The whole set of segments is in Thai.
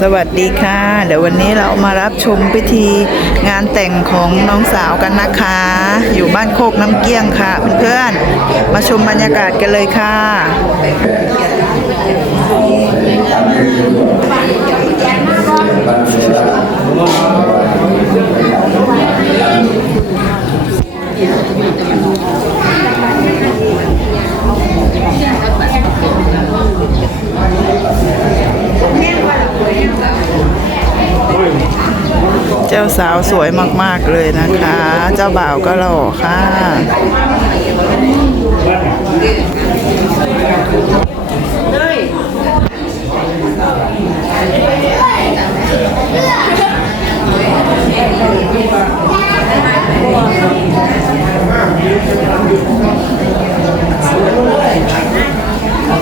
สวัสดีค่ะ เดี๋ยววันนี้เรามารับชมพิธีงานแต่งของน้องสาวกันนะคะ อยู่บ้านโคกน้ำเกี้ยงค่ะเพื่อนๆมาชมบรรยากาศกันเลยค่ะ Thank you. จ้าสาวสวยมาก ๆ เลยนะคะ เจ้าบ่าวก็หล่อค่ะ เ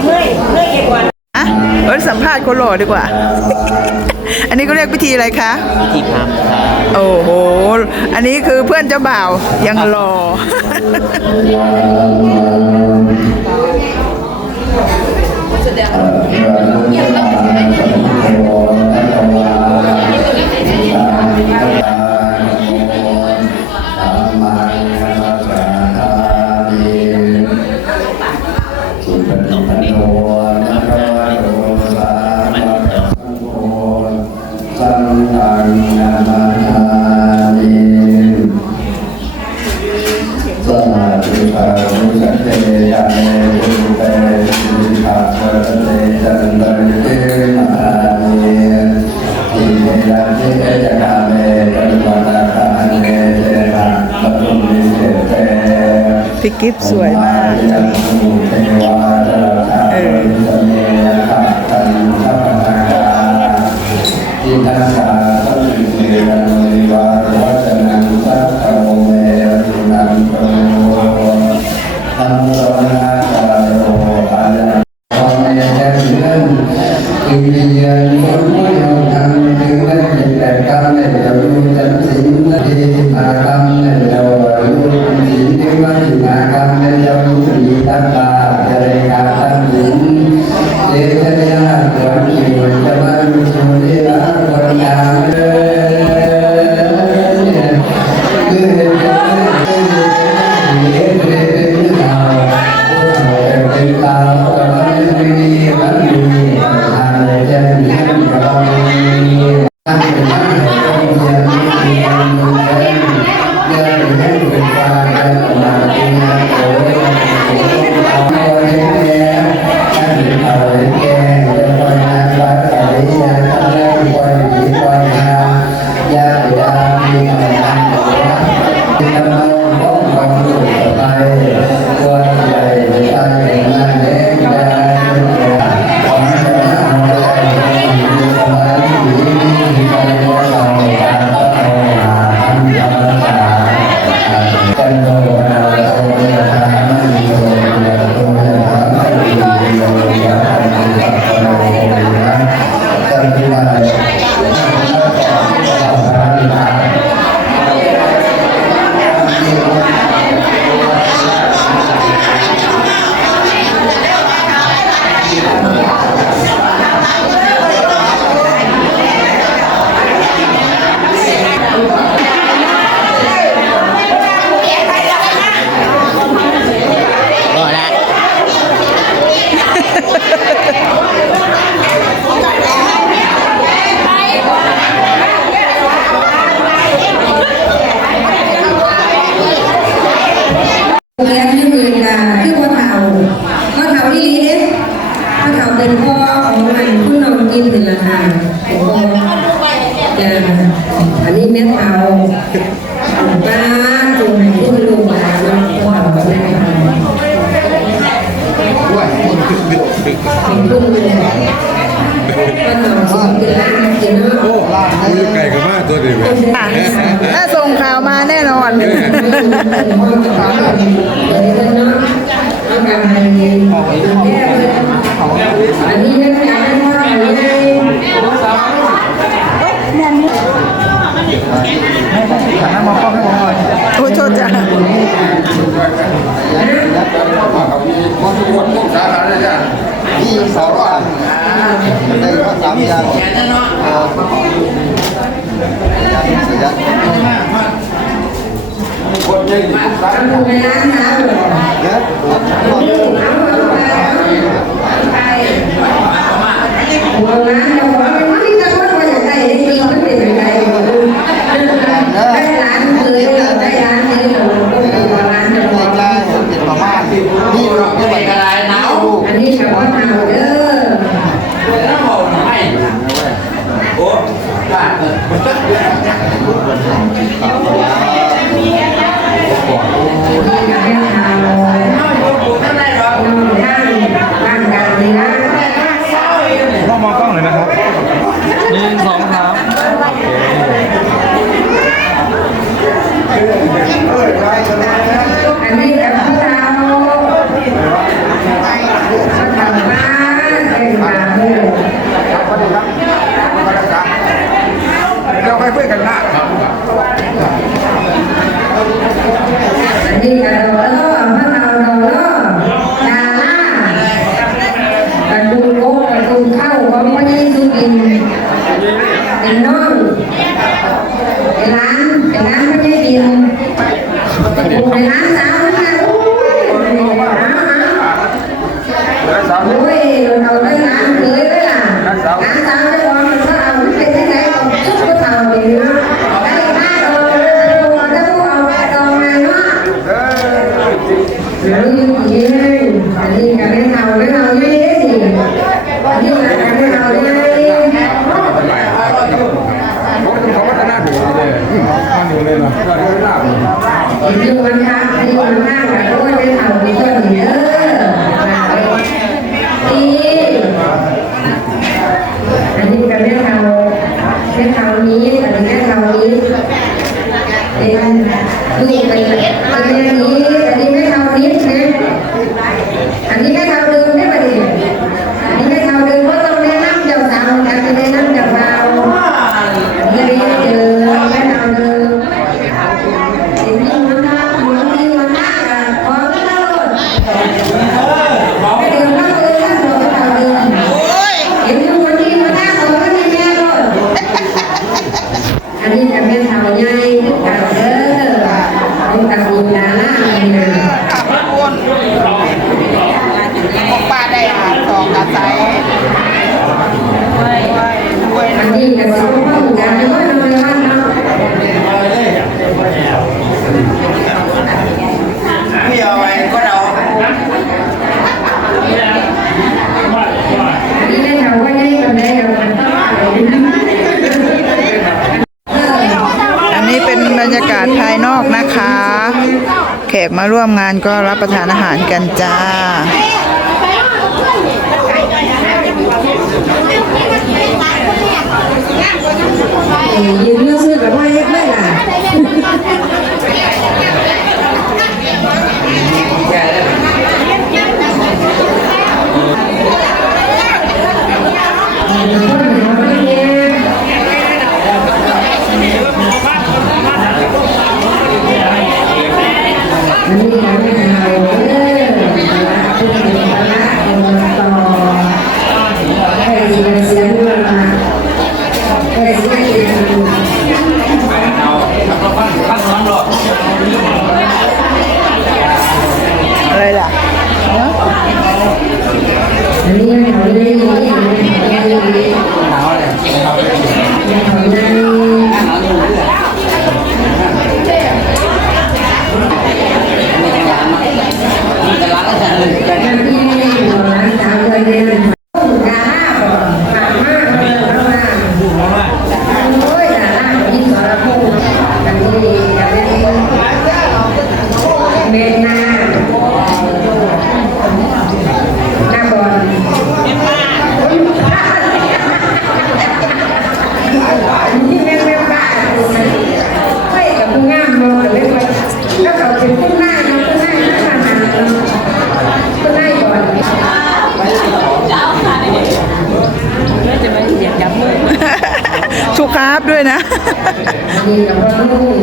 ฮ้ยเฮ้ยเอกวันอะเออสัมภาษณ์คนหล่อดีกว่า นี้ก็เรียกพิธีอะไรคะ พิธีพรามครับ โอ้โห อันนี้คือเพื่อนเจ้าบ่าวยังรอ กิฟสวยม and เป็นทุ่งเหญ่างนเโอ้าไก่กับมาตัวเดียวถ้าส่งข่าวมาแน่นอนออก มีสอรอันในข้อสามยันยันสี่ยันคนยังอยู่ทุกครั้ง โอ้ตาเปิดพ่อมองกล้องเลยนะครับหนึ่งสอง คนทักอายุคนห้าหลายคนได้ทำดีก็ดีเด้อ ที่จะเป็นเท่าใหญ่ทุกกาเด้อทุกการมีดาราเลยนะป้าได้หาสองกระใจด้วยด้วยอันนี้กระทรากาศภายนอกนะคะ แขกมาร่วมงานก็รับประทานอาหารกันจ้า จะขึ้นหน้นะขึ้นหน้าหน้าทางน้ำขึ้ด้าก่อนชูคราฟด้วยนะ ดีกับเราลูก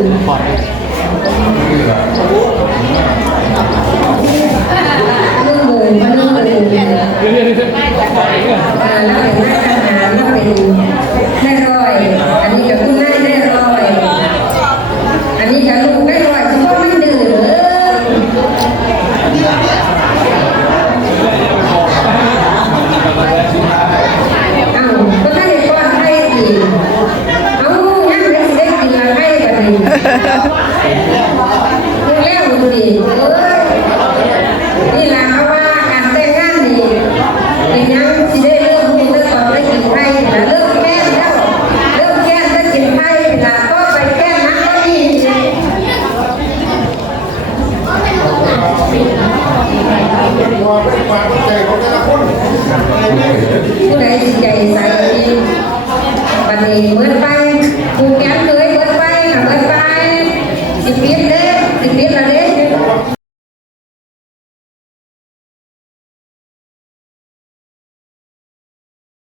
ลูกเลยมาลูกเลยอ่าแล้วเป็นหน้าทางน้ำแล้วเป็ ความความเข้าใจของแต่ละคนผู้ใดจิตใจใสบัดนี้เมื่อไปถูกยังเมื่อไปร่อไปสิบปีเด้อสิบีละเด้